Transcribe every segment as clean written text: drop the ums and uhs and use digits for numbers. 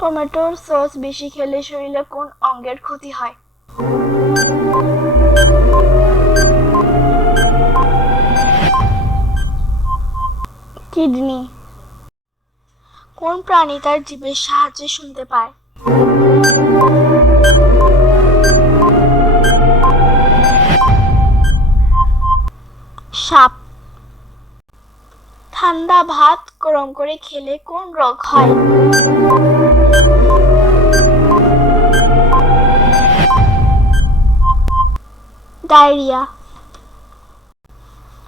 টমেটোর সস বেশি খেলে শরীরে কোন অঙ্গের ক্ষতি হয়? কিডনি। কোন প্রাণী তার জিভের সাহায্যে শুনতে পায়? সাপ। ঠান্ডা ভাত গরম করে খেলে কোন রোগ হয়? ডায়রিয়া।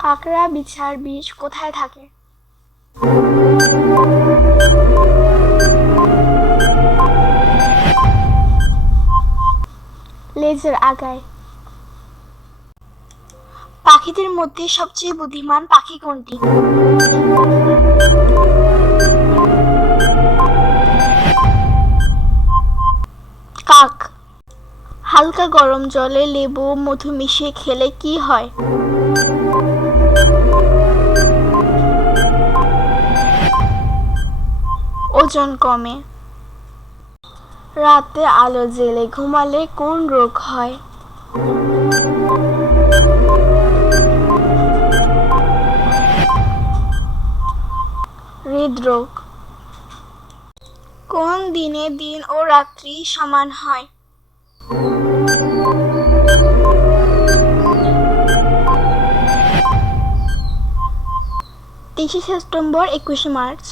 কাঁকড়া বিছার বীজ কোথায় থাকে? লেজের আগায়। পাখিদের মধ্যে সবচেয়ে বুদ্ধিমান পাখি কোনটি? কাক। হালকা গরম জলে লেবু মধু মিশিয়ে খেলে কি হয়? ওজন কমে। রাতে আলো জ্বেলে ঘুমালে কোন রোগ হয়? হৃদরোগ। কোন দিনে দিন ও রাত্রি সমান হয়? 23শে সেপ্টেম্বর, 21শে মার্চ।